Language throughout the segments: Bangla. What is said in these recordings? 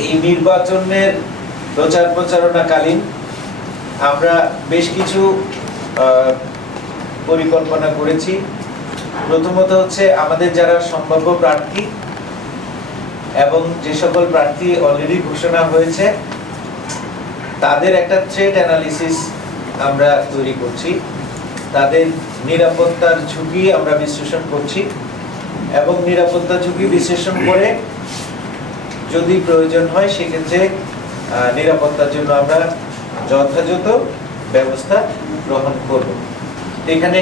এই নির্বাচনের প্রচার প্রচারণাকালীন আমরা বেশ কিছু পরিকল্পনা করেছি। প্রথমত হচ্ছে আমাদের যারা সম্ভাব্য প্রার্থী এবং যে সকল প্রার্থী অলরেডি ঘোষণা হয়েছে তাদের একটা থ্রেট অ্যানালিসিস আমরা তৈরি করছি, তাদের নিরাপত্তার ঝুঁকি আমরা বিশ্লেষণ করছি এবং নিরাপত্তা ঝুঁকি বিশ্লেষণ করে যদি প্রয়োজন হয় সেক্ষেত্রে নিরাপত্তার জন্য আমরা যথাযথ ব্যবস্থা গ্রহণ করব। এখানে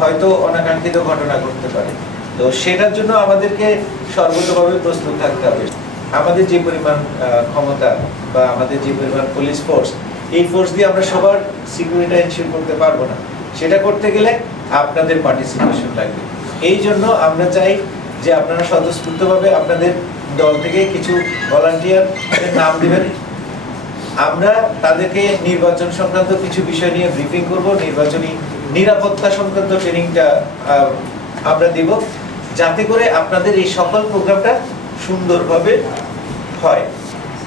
হয়তো অনাকাঙ্ক্ষিত ঘটনা ঘটতে পারে, তো সেটার জন্য আমাদেরকে সর্বতভাবে প্রস্তুত থাকতে হবে। আমাদের যে পরিমাণ ক্ষমতা বা আমাদের যে পরিমাণ পুলিশ ফোর্স, এই ফোর্স দিয়ে আমরা সবার সিকিউরিটি এনশিওর করতে পারবো না। সেটা করতে গেলে আপনাদের পার্টিসিপেশন লাগবে। এই জন্য আমরা চাই যে আপনারা স্বতঃস্ফূর্তভাবে আপনাদের দল থেকে কিছু ভলান্টিয়ার নাম দিবেন। আমরা তাদেরকে নির্বাচন সংক্রান্ত কিছু বিষয় নিয়ে ব্রিফিং করব, নির্বাচনী নিরাপত্তা সংক্রান্ত ট্রেনিংটা আমরা দিব, যাতে করে আপনাদের এই সকল প্রোগ্রামটা সুন্দরভাবে হয়।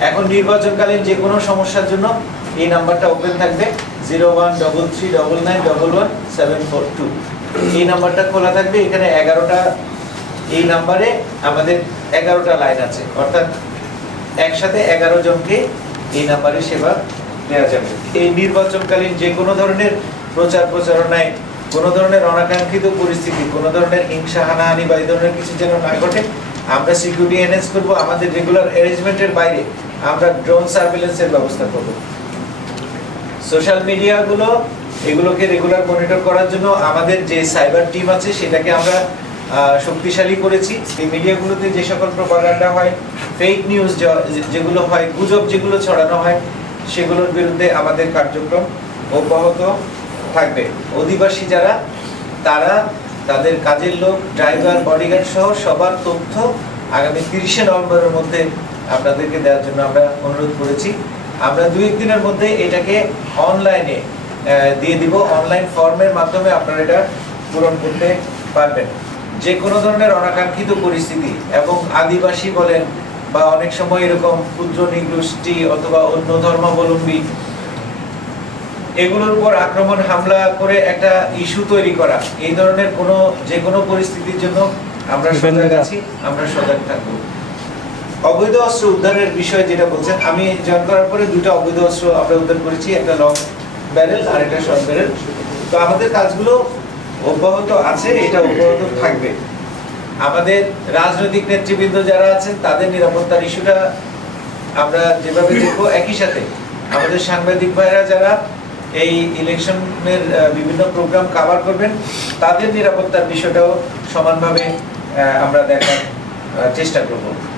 এখন নির্বাচনকালীন যে কোনো সমস্যার জন্য এই নাম্বারটা ওপেন থাকবে, 013399111742। এই নাম্বারটা খোলা থাকবে। এখানে 11টা, এই নাম্বারে আমাদের 11টা লাইন আছে, অর্থাৎ একসাথে 11 জনকে এই নাম্বারে সেবা দেওয়া যাবে। এই নির্বাচনকালীন যে কোনো ধরনের প্রচার প্রচারণায় কোনো ধরনের অনাকাঙ্ক্ষিত পরিস্থিতি, কোনো ধরনের হিংসা হানাহানি বা এই ধরনের কিছু যেন না ঘটে, আমরা সিকিউরিটি এনহ্যান্স করব। আমাদের রেগুলার অ্যারেঞ্জমেন্টের বাইরে আমরা ড্রোন সার্ভেলেন্সের ব্যবস্থা করব। সোশ্যাল মিডিয়াগুলো এগুলোকে রেগুলার মনিটর করার জন্য আমাদের যে সাইবার টিম আছে সেটাকে আমরা শক্তিশালী করেছি। এই মিডিয়াগুলোতে যে সকল প্রপাগান্ডা হয়, ফেক নিউজ যেগুলো হয়, গুজব যেগুলো ছড়ানো হয়, সেগুলোর বিরুদ্ধে আমাদের কার্যক্রম অব্যাহত থাকবে। অধিবাসী যারা, তারা তাদের কাজের লোক, ড্রাইভার, বডিগার্ড সহ সবার তথ্য আগামী 30শে নভেম্বরের মধ্যে আপনাদেরকে দেওয়ার জন্য আমরা অনুরোধ করেছি। আমরা 2-1 দিনের মধ্যে এটাকে অনলাইনে দিয়ে দিব। অনলাইন ফর্মের মাধ্যমে আপনারা এটা পূরণ করতে পারবেন। যে কোনো ধরনের অনাকাঙ্ক্ষিত পরিস্থিতি এবং আদিবাসী বলেন বা অনেক সময় এরকম ক্ষুদ্র নৃগোষ্ঠী অথবা অন্য ধর্মাবলম্বী, এগুলোর উপর আক্রমণ হামলা করে একটা ইস্যু তৈরি করা, এই ধরনের যে কোনো পরিস্থিতির জন্য আমরা সজাগ আছি, আমরা সজাগ থাকবো। অবৈধ অস্ত্র উদ্ধারের বিষয় যেটা বলছেন, আমি জয়েন করার পরে 2টা অবৈধ অস্ত্র আমরা উদ্ধার করেছি, একটা লং ব্যারেল আর একটা শর্ট ব্যারেল। তো আমাদের কাজগুলো অব্যাহত আছে, এটা অব্যাহত থাকবে। আমাদের রাজনৈতিক নেতৃবৃন্দ যারা আছেন তাদের নিরাপত্তার ইস্যুটা আমরা যেভাবে দেখবো, একই সাথে আমাদের সাংবাদিক ভাইরা যারা এই ইলেকশনের বিভিন্ন প্রোগ্রাম কভার করবেন তাদের নিরাপত্তার বিষয়টাও সমানভাবে আমরা দেখার চেষ্টা করব।